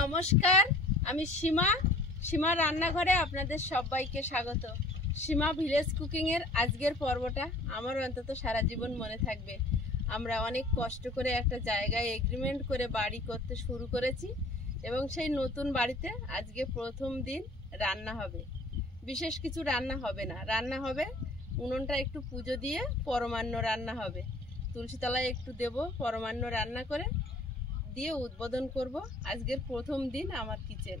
নমস্কার, আমি সীমা রান্নাঘরে আপনাদের সবাইকে স্বাগত। সীমা ভিলেজ কুকিং এর আজকের পর্বটা আমার অন্তত সারা জীবন মনে থাকবে। আমরা অনেক কষ্ট করে একটা জায়গায় এগ্রিমেন্ট করে বাড়ি করতে শুরু করেছি এবং সেই নতুন বাড়িতে আজকে প্রথম দিন রান্না হবে। বিশেষ কিছু রান্না হবে না, রান্না হবে উনুনটা একটু পুজো দিয়ে পরমান্ন রান্না হবে। তুলসী তলায় একটু দেব, পরমান্ন রান্না করে দিয়ে উদ্বোধন করব আজকের প্রথম দিন আমার কিচেন।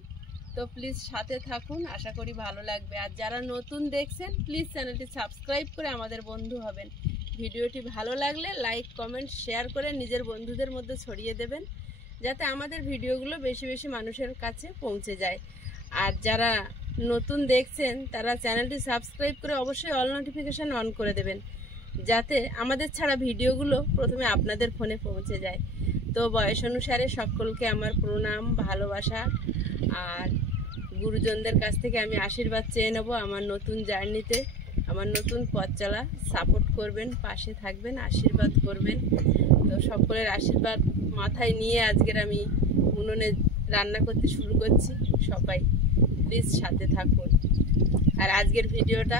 তো প্লিজ সাথে থাকুন, আশা করি ভালো লাগবে। আর যারা নতুন দেখছেন প্লিজ চ্যানেলটি সাবস্ক্রাইব করে আমাদের বন্ধু হবেন। ভিডিওটি ভালো লাগলে লাইক কমেন্ট শেয়ার করে নিজের বন্ধুদের মধ্যে ছড়িয়ে দেবেন, যাতে আমাদের ভিডিওগুলো বেশি বেশি মানুষের কাছে পৌঁছে যায়। আর যারা নতুন দেখছেন তারা চ্যানেলটি সাবস্ক্রাইব করে অবশ্যই অল নোটিফিকেশান অন করে দেবেন, যাতে আমাদের ছাড়া ভিডিওগুলো প্রথমে আপনাদের ফোনে পৌঁছে যায়। তো বয়স অনুসারে সকলকে আমার প্রণাম, ভালোবাসা, আর গুরুজনদের কাছ থেকে আমি আশীর্বাদ চেয়ে নেব আমার নতুন জার্নিতে, আমার নতুন পথ চলা। সাপোর্ট করবেন, পাশে থাকবেন, আশীর্বাদ করবেন। তো সকলের আশীর্বাদ মাথায় নিয়ে আজকের আমি উনুনে রান্না করতে শুরু করছি। সবাই প্লিজ সাথে থাকুন। আর আজকের ভিডিওটা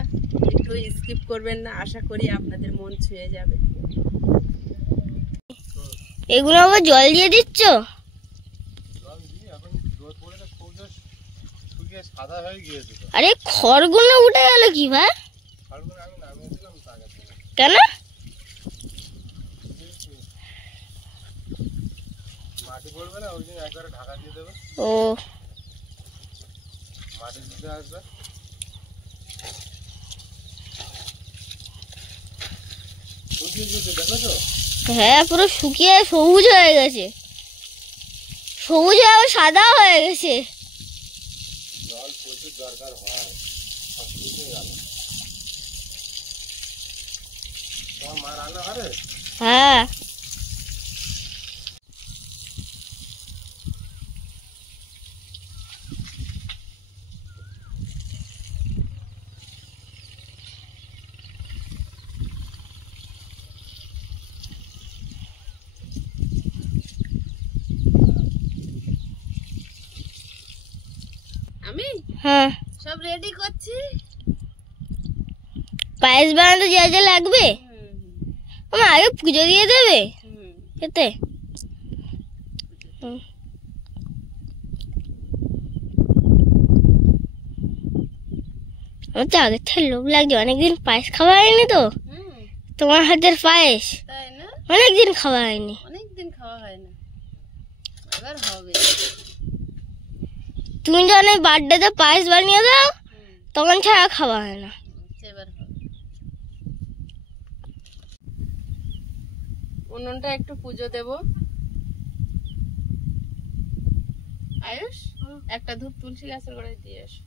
একটু স্কিপ করবেন না, আশা করি আপনাদের মন ছুঁয়ে যাবে। এগুলো আবার জল দিয়ে দিচ্ছ? আরে খড়গুলো উঠে গেল কি ভাই? কেন? মাটি পড়বে না, ওই জন্য একবারে ঢাকা দিয়ে দেবে। ও মাটি দিতে আসবে। শুকিয়ে গেছে, দেখো তো? হ্যাঁ, পুরো শুকিয়ে সবুজ হয়ে গেছে, সবুজ হয়ে আবার সাদা হয়ে গেছে। জল প্রচুর দরকার হয়। তোমার মা রান্না করে? হ্যাঁ। আমি হ্যাঁ, সব রেডি করছি। পায়েস বানাতে যা যা লাগবে আমার আগে পুজো দিয়ে দেবে এতে। আমার তো আগের থেকে লোভ লাগছে, অনেকদিন পায়েস খাওয়া হয়নি তো। তোমার হাতের পায়েস তাই না? অনেকদিন খাওয়া হয়নি। অনেকদিন খাওয়া হয় না, এবার হবে। তুমি যখন এই বার্থডেতে পায়েস বানিয়ে দাও তখন ছাড়া খাওয়া হয় না। এবার হবে। উনুনটা একটু পুজো দেব। আয়ুষ, একটা ধূপ তুলসী গাছের গোড়ায় দিয়ে এসো।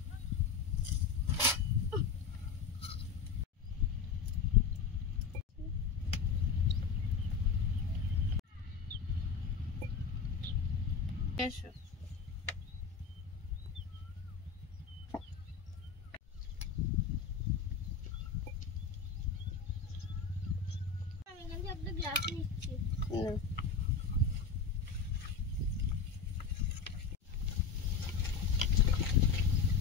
এসো।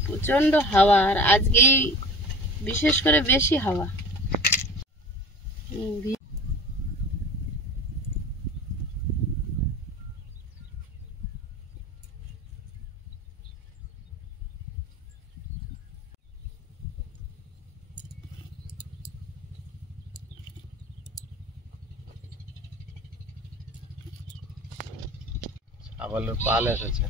প্রচন্ড হাওয়া, আর আজকেই বিশেষ করে বেশি হাওয়া। আবার পাল এসেছে।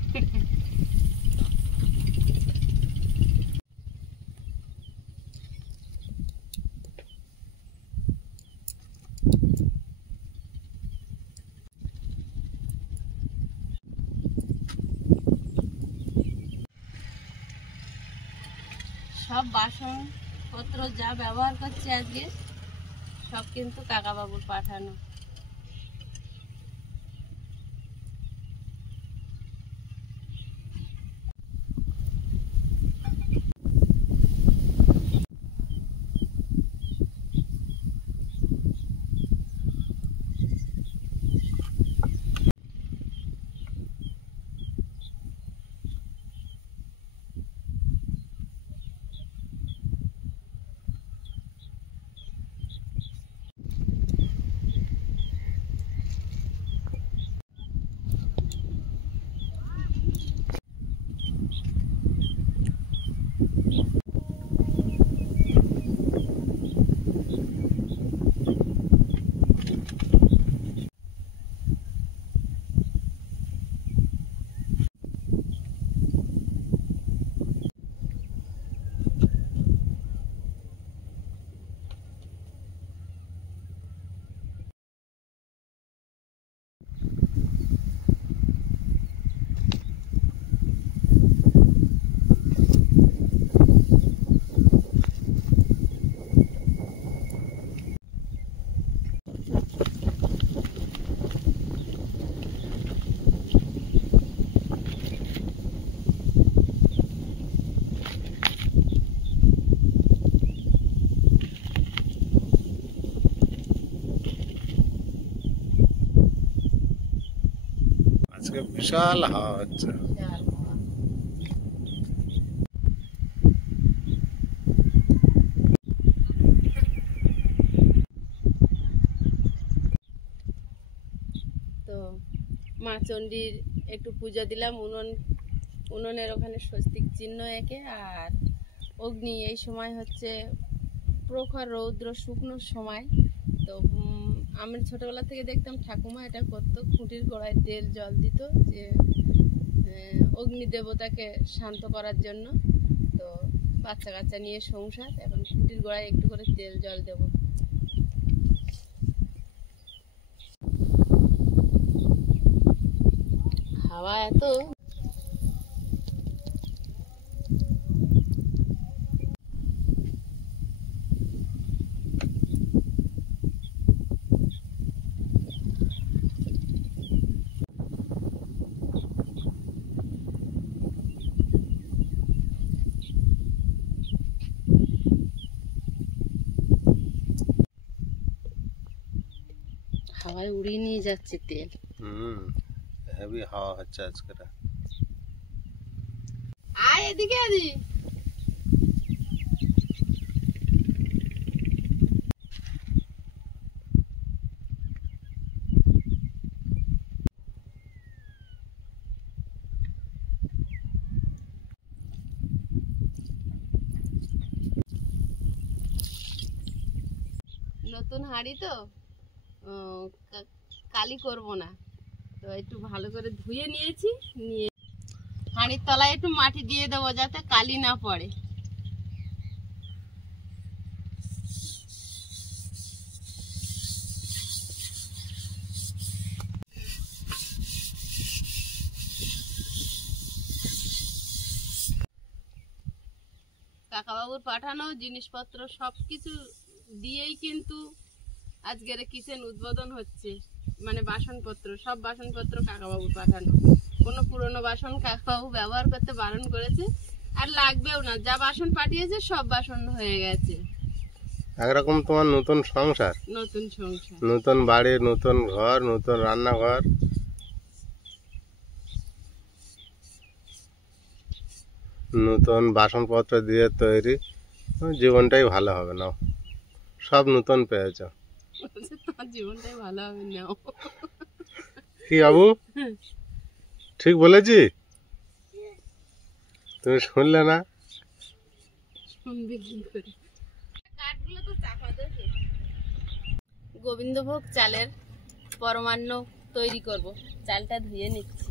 সব বাসনপত্র যা ব্যবহার করছি আজকে সব কিন্তু কাকাবাবুর পাঠানো। আজকে বিশাল হাওয়া হচ্ছে। তো মা চণ্ডীর একটু পূজা দিলাম, উনুনের ওখানে স্বস্তিক চিহ্ন এঁকে। আর অগ্নি, এই সময় হচ্ছে প্রখর রৌদ্র শুকনোর সময়। তো আমি ছোটবেলা থেকে দেখতাম ঠাকুমা এটা করতো, খুঁটির গোড়ায় তেল জল দিত যে অগ্নি দেবতাকে শান্ত করার জন্য। তো বাচ্চা কাচ্চা নিয়ে সংসার, এখন খুঁটির গোড়ায় একটু করে তেল জল দেব। হাওয়া এত, হাওয়ায় উড়িয়ে নিয়ে যাচ্ছে তেল। হেভি হাওয়া হচ্ছে আজকে। আয় এদিকে আদি। নতুন হাঁড়ি তো কালি করব না, তো একটু ভালো করে ধুয়ে নিয়েছি। নিয়ে হাঁড়ির তলায় একটু মাটি দিয়ে দেবো যাতে কালি না পড়ে। কাকাবাবুর পাঠানো জিনিসপত্র সবকিছু দিয়েই কিন্তু আজকের কিচেন উদ্বোধন হচ্ছে। মানে বাসনপত্র, সব বাসনপত্র কাকাবাবুর পাঠানো। কোনো পুরনো বাসন কাকাবাবু ব্যবহার করতে বারণ করেছে, আর লাগবেও না। যা বাসন পাঠিয়েছে সব বাসন হয়ে গেছে। একরকম তোমার নতুন সংসার, নতুন সংসার, নতুন বাড়ি, নতুন ঘর, নতুন রান্নাঘর, নতুন বাসনপত্র দিয়ে তৈরি। জীবনটাই ভালো হবে না, সব নতুন পেয়েছ। তোমার জীবনটাই ভালো হবে না। কি বাবু, ঠিক বলেছি? তুমি শুনলে না? শুনবে কি করে? কাঠগুলো তো চাপা দেবে। গোবিন্দভোগ চালের পরমান্ন তৈরি করব। চালটা ধুয়ে নিচ্ছি।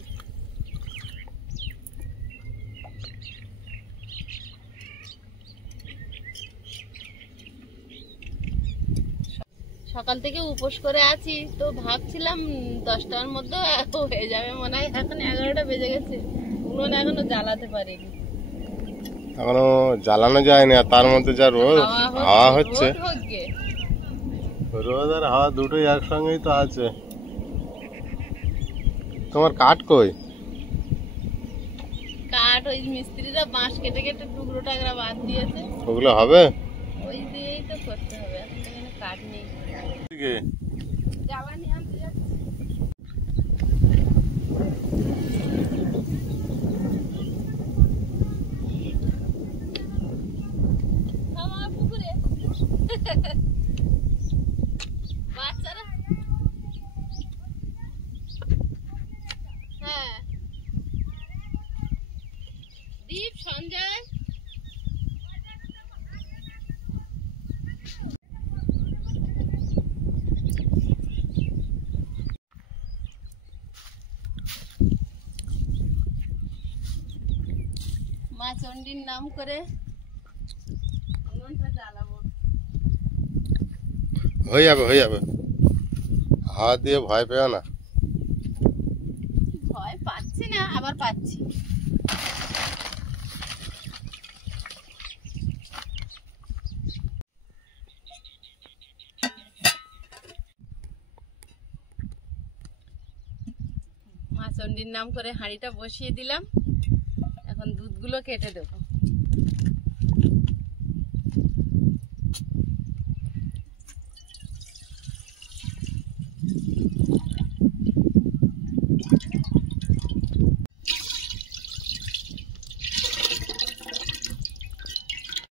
সকাল থেকে উপোস করে আছি, তো ভাবছিলাম 10টার মধ্যে হয়ে যাবে মনে হয়। এখন 11টা বেজে গেছে, উনুন এখনো জ্বালাতে পারিনি। এখনো জ্বালানো যায়নি, আর তার মধ্যে যা রোদ হাওয়া হচ্ছে, রোদ আর হাওয়া দুটোই একসঙ্গেই তো আছে। তোমার কাঠ কই? কাঠ ওই মিস্ত্রিরা বাঁশ কেটে কেটে টুকরো টাকরা বাদ দিয়েছে, ওগুলো হবে? ওই দিয়েই তো করতে হবে। এখন এখানে কাঠ নেই। জ্বালানি আনতে যাচ্ছি। আমার পুকুরে বাচ্চারা, হ্যাঁ দীপ, সঞ্জয়, মা চণ্ডীর নাম করে উনুনটা জ্বালাবো। হয়ে যাবে, হয়ে যাবে। হাওয়া দিয়ে ভয় পেও না। ভয় পাচ্ছি না, আবার পাচ্ছি। মা চণ্ডীর নাম করে হাঁড়িটা বসিয়ে দিলাম। এখন দুধগুলো কেটে দেবো।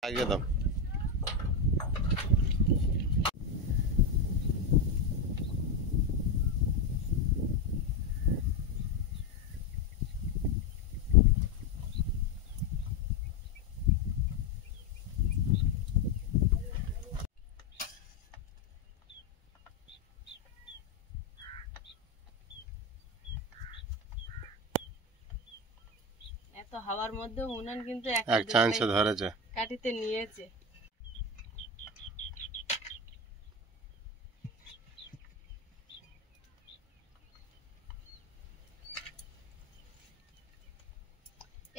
লাগিয়ে দাও। এত হাওয়ার মধ্যে উনুন কিন্তু এক চান্সে ধরেছে। কাটিতে নিয়েছে।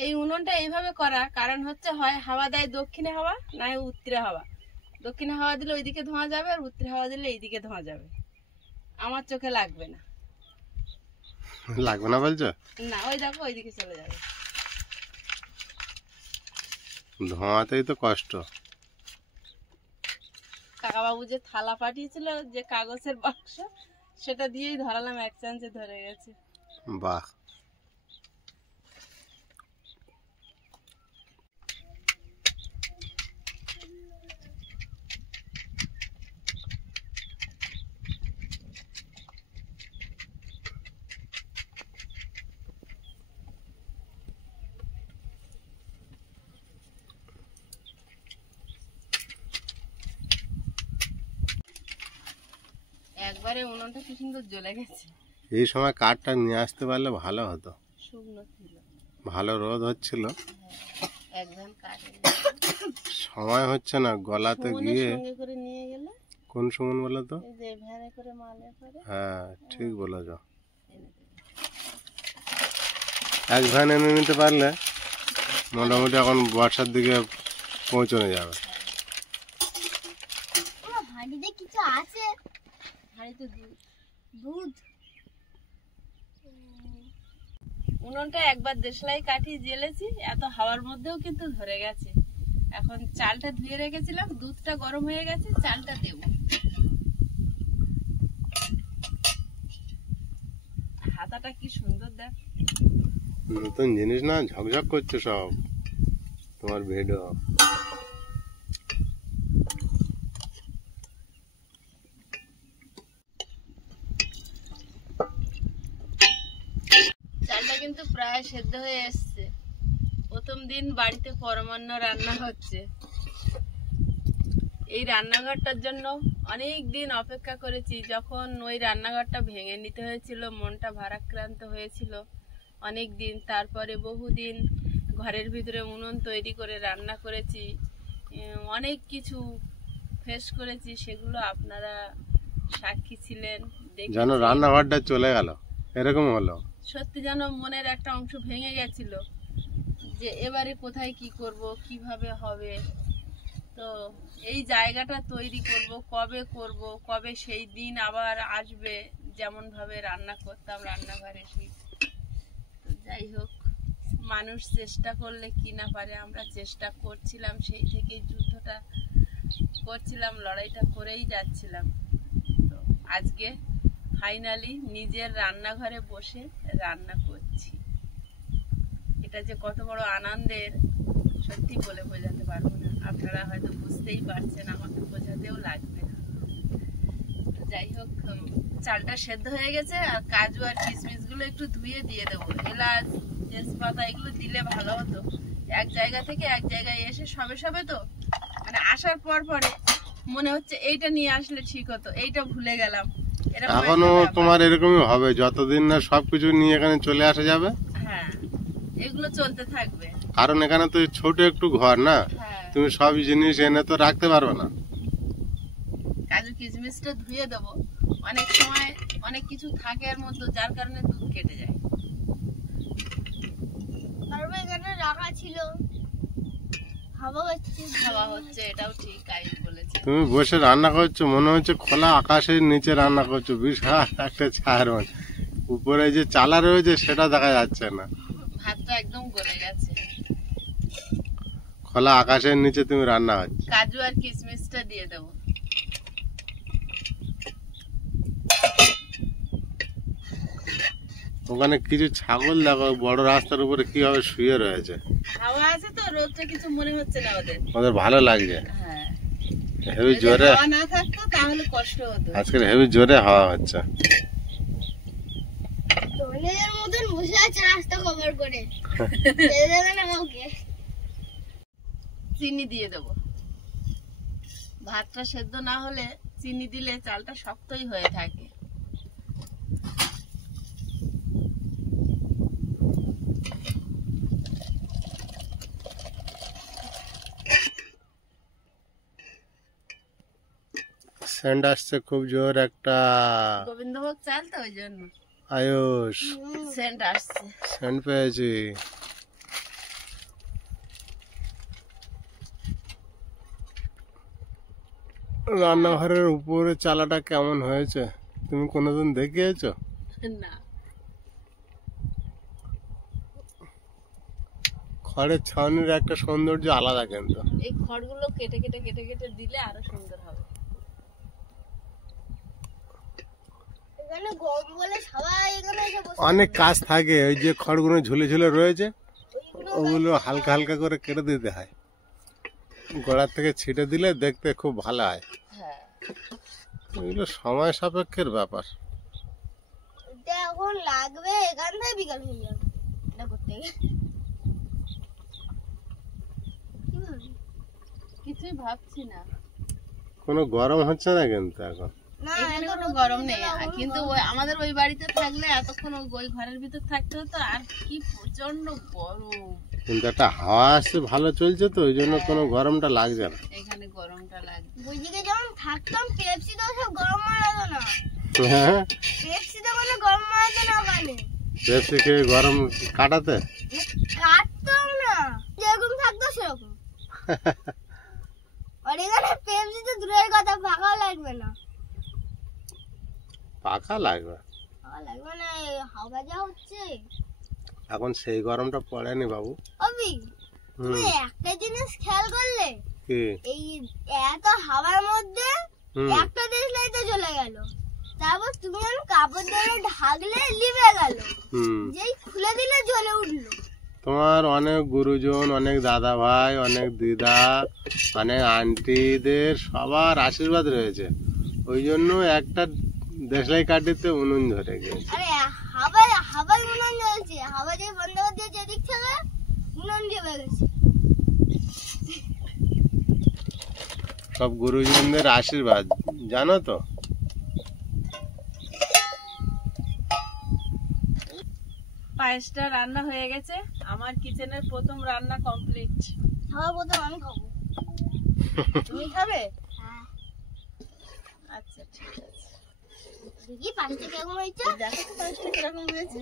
এই উনুনটা এইভাবে করা কারণ হচ্ছে হয় হাওয়া দেয় দক্ষিণে হাওয়া, না হয় উত্তরে হাওয়া। দক্ষিণে হাওয়া দিলে ওইদিকে ধোঁয়া যাবে, আর উত্তরে হাওয়া দিলে এইদিকে ধোঁয়া যাবে। আমার চোখে লাগবে না। লাগবে না বলছো? না, ওই দেখো ওইদিকে চলে যাবে। ধোঁয়াতেই তো কষ্ট। কাকাবাবু যে থালা পাঠিয়েছিল, যে কাগজের বাক্স, সেটা দিয়েই ধরালাম, এক চান্সে ধরে গেছে। বাহ। একবারে উনুনটা কি সুন্দর জ্বলে গেছে। এই সময় কাঠটা নিয়ে আসতে পারলে ভালো হতো। শুকনো ছিল, ভালো রোদ হচ্ছিল। একদম কাটে সময় হচ্ছে না, গলাতে গিয়ে। সঙ্গে করে নিয়ে গেলে। কোন সুমন বলো তো? এই যে ভ্যানে করে মালে করে। হ্যাঁ, ঠিক বলেছ। এক ভ্যান এনে নিতে পারলে মোটামুটি এখন বর্ষার দিকে পৌঁছানো যাবে। হাঁড়িতে কিছু আছে? হাঁড়িতে দুধ। দুধ? উনুনটা একবার দেশলাই কাঠি জ্বেলেছি, এত হাওয়ার মধ্যেও কিন্তু ধরে গেছে। এখন চালটা ধুয়ে রেখেছিলাম, দুধটা গরম হয়ে গেছে, চালটা দেব। হাতাটা কি সুন্দর দেখ। নতুন জিনিস না, ঝকঝক করছে সব তোমার ভিডিও। চালটা কিন্তু প্রায় সেদ্ধ হয়ে এসছে। প্রথম দিন বাড়িতে পরমান্ন রান্না হচ্ছে। এই রান্নাঘরটার জন্য অনেক দিন অপেক্ষা করেছি। যখন ওই রান্নাঘরটা ভেঙে নিতে হয়েছিল, মনটা ভারাক্রান্ত হয়েছিল অনেক দিন। তারপরে বহুদিন ঘরের ভিতরে উনুন তৈরি করে রান্না করেছি, অনেক কিছু ফেস করেছি, সেগুলো আপনারা সাক্ষী ছিলেন। যেন রান্নাঘরটা চলে গেল, এরকম হলো। সত্যি যেন মনের একটা অংশ ভেঙে গেছিল, যে এবারে কোথায় কি করব, কিভাবে হবে। তো এই জায়গাটা তৈরি করব, কবে সেই দিন আবার আসবে, যেমন ভাবে রান্না করতাম রান্নাঘরে। সেই তো যাই হোক, মানুষ চেষ্টা করলে কি না পারে। আমরা চেষ্টা করছিলাম, সেই থেকেই যুদ্ধটা করছিলাম, লড়াইটা করেই যাচ্ছিলাম। তো আজকে ফাইনালি নিজের রান্নাঘরে বসে রান্না করছি। এটা যে কত বড় আনন্দের, সত্যি বলে বোঝাতে পারবো না। আপনারা হয়তো বুঝতেই পারছেন, আমাকে বোঝাতেও লাগবে না। যাই হোক, চালটা সেদ্ধ হয়ে গেছে। আর কাজু আর কিশমিশ গুলো একটু ধুয়ে দিয়ে দেবো। এলাচ, তেজপাতা এগুলো দিলে ভালো হতো। এক জায়গা থেকে এক জায়গায় এসে সবে সবে তো, মানে আসার পর পরে মনে হচ্ছে এইটা নিয়ে আসলে ঠিক হতো, এইটা ভুলে গেলাম। এখনো তোমার এরকমই হবে, যতদিন না সবকিছু নিয়ে এখানে চলে আসা যাবে। হ্যাঁ, এগুলো চলতে থাকবে। কারণ এখানে তো ছোট একটু ঘর না, তুমি সব জিনিস এনে তো রাখতে পারবে না। কাজু কিশমিশটা ধুয়ে দেবো। অনেক সময় অনেক কিছু থাকে এর মধ্যে, যার কারণে দুধ কেটে যায়। তারপর এখানে রাখা ছিল, হাওয়া হচ্ছে, এটাও ঠিক আইন বলেছে। তুমি বসে রান্না করছো, মনে হচ্ছে খোলা আকাশের নিচে রান্না করছো। বিশাল একটা ছায়ার মধ্যে, উপরে যে চালা রয়েছে সেটা দেখা যাচ্ছে না। ভাতটা একদম গলে গেছে। খোলা আকাশের নিচে তুমি রান্না হচ্ছে। কাজু আর কিশমিশটা দিয়ে দেবো। ওখানে কিছু ছাগল দেখো বড় রাস্তার উপরে কিভাবে শুয়ে রয়েছে। হাওয়া আছে তো, রোদটা কিছু মনে হচ্ছে না ওদের। ওদের ভালো লাগছে। হ্যাঁ, হেভি যদি জোরে হাওয়া না থাকতো তাহলে কষ্ট হতো। আজকে হেভি জোরে হাওয়া হচ্ছে। টয়লেটের মতন বসে আছে রাস্তা কভার করে। ছেড়ে দেবে না কাউকে। চিনি দিয়ে দেবো। ভাতটা সেদ্ধ না হলে চিনি দিলে চালটা শক্তই হয়ে থাকে। সেন্ট আসছে খুব জোর একটা। গোবিন্দভোগ চাল তো ওই জন্য আয়ুষ সেন্ট আসছে। সেন্ট পেয়েছি। রান্নাঘরের উপরে চালাটা কেমন হয়েছে তুমি কোনোদিন দেখিয়েছো? না, খড়ের ছাউনির একটা সৌন্দর্য আলাদা কিন্তু। এই খড়গুলো কেটে কেটে কেটে কেটে দিলে আরো সুন্দর হবে। এখানে গরম বলে সবাই এখানে এসে বসে। অনেক কাজ থাকে, ওই যে খড়গুলো ঝুলে ঝুলে রয়েছে ওগুলো হালকা হালকা করে কেটে দিতে হয়। গোড়ার থেকে ছিটে দিলে দেখতে খুব ভালো হয়। হ্যাঁ, এগুলো সময় সাপেক্ষের ব্যাপার। এটা এখন লাগবে এখান থেকে বিকাল হয়ে যাবে এটা করতে গিয়ে। কি ভাবি? কিছুই ভাবছি না। কোনো গরম হচ্ছে না কিন্তু এখন। না এখানে এখন কোনো গরম নেই, কিন্তু আমাদের ওই বাড়িতে থাকলে এতক্ষণ ওই ঘরের ভিতর থাকতে হতো। আর কি প্রচন্ড গরম। কিন্তু একটা হাওয়া আসছে, ভালো চলছে তো ওই জন্য কোনো গরমটা লাগছে না। এখানে গরমটা লাগবে। ওইদিকে যখন থাকতাম পেপসি তো সব গরম মারাতো না। হ্যাঁ, পেপসি তো কোনো গরম মারাতো না ওখানে। পেপসি খেয়ে গরম কাটাতে। কাটতাম না, যেরকম থাকতো সেরকম। আর এখানে পেপসি তো দূরের কথা, ফাঁকাও লাগবে না। পাখা লাগবে, ফাঁকা লাগবে না, এই হাওয়া যা হচ্ছে। এখন সেই গরমটা পড়েনি বাবু। অবি তুমি একটা জিনিস খেয়াল করলে, কি? এই এত হাওয়ার মধ্যে হুম। একটা দেশলাই তো চলে গেল, তারপর তুমি যখন কাপড় ধরে ঢাকলে লিভে গেল, হুম, যেই খুলে দিলে জ্বলে উঠলো। তোমার অনেক গুরুজন, অনেক দাদা ভাই, অনেক দিদা, অনেক আন্টিদের সবার আশীর্বাদ রয়েছে, ওই জন্য একটা দেশলাই কাটিতে উনুন ধরে গেছে। আরে হাওয়ায় হাওয়ায় উনুন জ্বলছে, হাওয়া যে বন্ধ করে দিয়েছে এদিক থেকে উনুন জ্বলে গেছে। সব গুরুজনদের আশীর্বাদ, জানো তো। পায়েসটা রান্না হয়ে গেছে। আমার কিচেনের প্রথম রান্না কমপ্লিট। হাওয়া প্রথম আমি খাবো। তুমি খাবে? হ্যাঁ, আচ্ছা, ঠিক আছে। দেখি পানিটা কেমন হয়েছে। দেখো তো পায়েসটা কিরকম হয়েছে।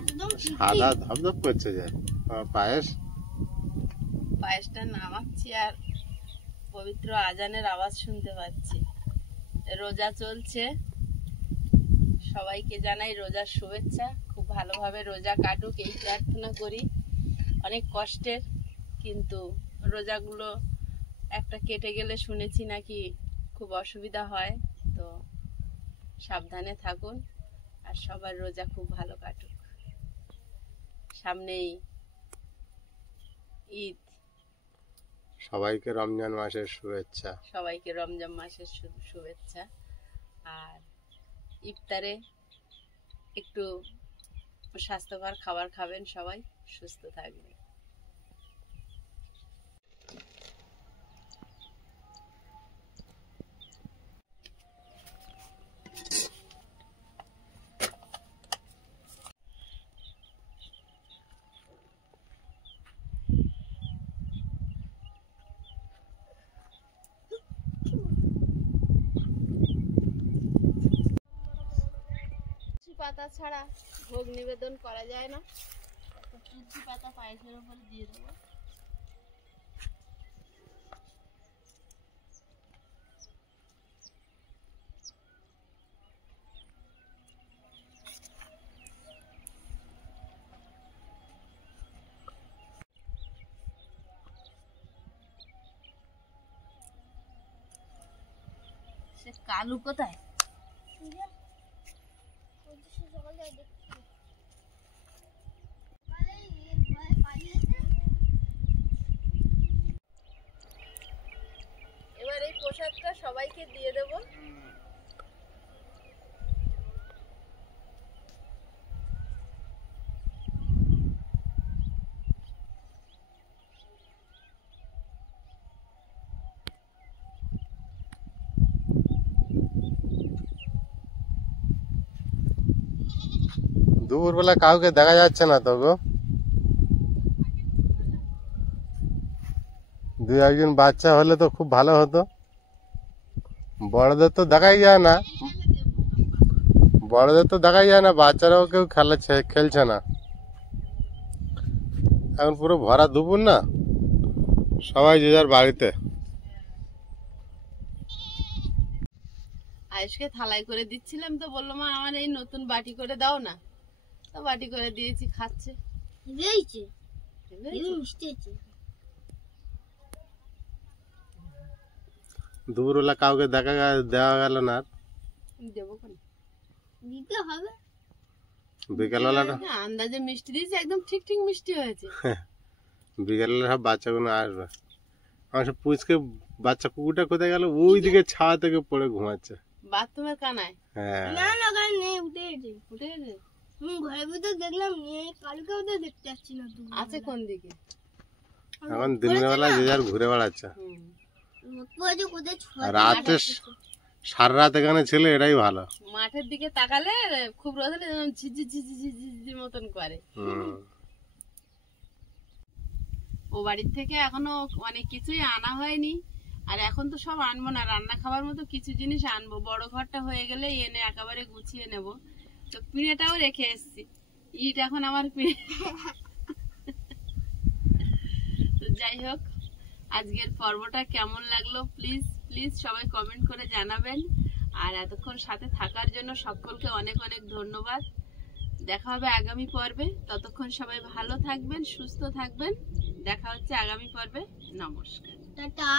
একদম সাদা ধপধপ করছে যে পায়েস। পায়েসটা নামাচ্ছি আর পবিত্র আজানের আওয়াজ শুনতে পাচ্ছি। রোজা চলছে, সবাইকে জানাই রোজার শুভেচ্ছা। খুব ভালোভাবে রোজা কাটুক এই প্রার্থনা করি। অনেক কষ্টের, কিন্তু রোজাগুলো একটা কেটে গেলে শুনেছি নাকি খুব অসুবিধা হয়। তো সাবধানে থাকুন আর সবার রোজা খুব ভালো কাটুক। সামনেই ঈদ, সবাইকে রমজান মাসের শুভেচ্ছা। সবাইকে রমজান মাসের শুভেচ্ছা। আর ইফতারে একটু স্বাস্থ্যকর খাবার খাবেন, সবাই সুস্থ থাকবেন। পাতা ছাড়া ভোগ নিবেদন করা যায় না। তুলসী পাতা পায়েসের উপরে দিয়ে দেবো। সে কালু কোথায়? এবার এই প্রসাদটা সবাইকে দিয়ে দেব। দুপুরবেলা কাউকে দেখা যাচ্ছে না তো গো। দুই একজন বাচ্চা হলে তো খুব ভালো হতো। বড়দের তো দেখাই যায় না, বাচ্চারাও কেউ খেলছে না। এখন পুরো ভরা দুপুর না, সবাই যে যার বাড়িতে। আয়েশকে থালায় করে দিচ্ছিলাম তো বললো মা আমার এই নতুন বাটি করে দাও না, তো বাটি করে দিয়েছি, খাচ্ছে। দুপুরবেলা কাউকে দেওয়া গেল না। দেবো কেন, দিতে হবে। বিকেলবেলাটা আন্দাজে মিষ্টি দিয়েছি, একদম ঠিক ঠিক মিষ্টি হয়েছে। বিকেলবেলা সব বাচ্চাগুলো আসবে। আমার সব পুচকে বাচ্চা কুকুরটা কোথায় গেল? ওইদিকে ছাদ থেকে পড়ে ঘুমাচ্ছে বাথরুমের কানায়। হ্যাঁ, না ওখানে নেই, উঠে গেছে। উঠে গেছে? ঘরের ভিতর দেখলাম নেই, কালকেও তো দেখতে পাচ্ছি না। আছে কোন দিকে? এখন দিনের বেলা যে যার ঘুরে বেড়াচ্ছে। রাতে সারা রাত এখানে ছিল, এটাই ভালো। মাঠের দিকে তাকালে খুব রোদ হলে ঝিঝি ঝিঝি ঝিঝি মতন করে। ও বাড়ির থেকে এখনো অনেক কিছুই আনা হয়নি, আর এখন তো সব আনবো না, রান্না খাবার মতো কিছু জিনিস আনবো। বড় ঘরটা হয়ে গেলে এনে একেবারে গুছিয়ে নেব। তো পিঁড়েটাও রেখে এসছি, ইট এখন আমার পিঁড়ে। তো যাই হোক, আজকের পর্বটা কেমন লাগলো প্লিজ প্লিজ সবাই কমেন্ট করে জানাবেন। আর এতক্ষণ সাথে থাকার জন্য সকলকে অনেক অনেক ধন্যবাদ। দেখা হবে আগামী পর্বে। ততক্ষণ সবাই ভালো থাকবেন, সুস্থ থাকবেন। দেখা হচ্ছে আগামী পর্বে। নমস্কার, টাটা।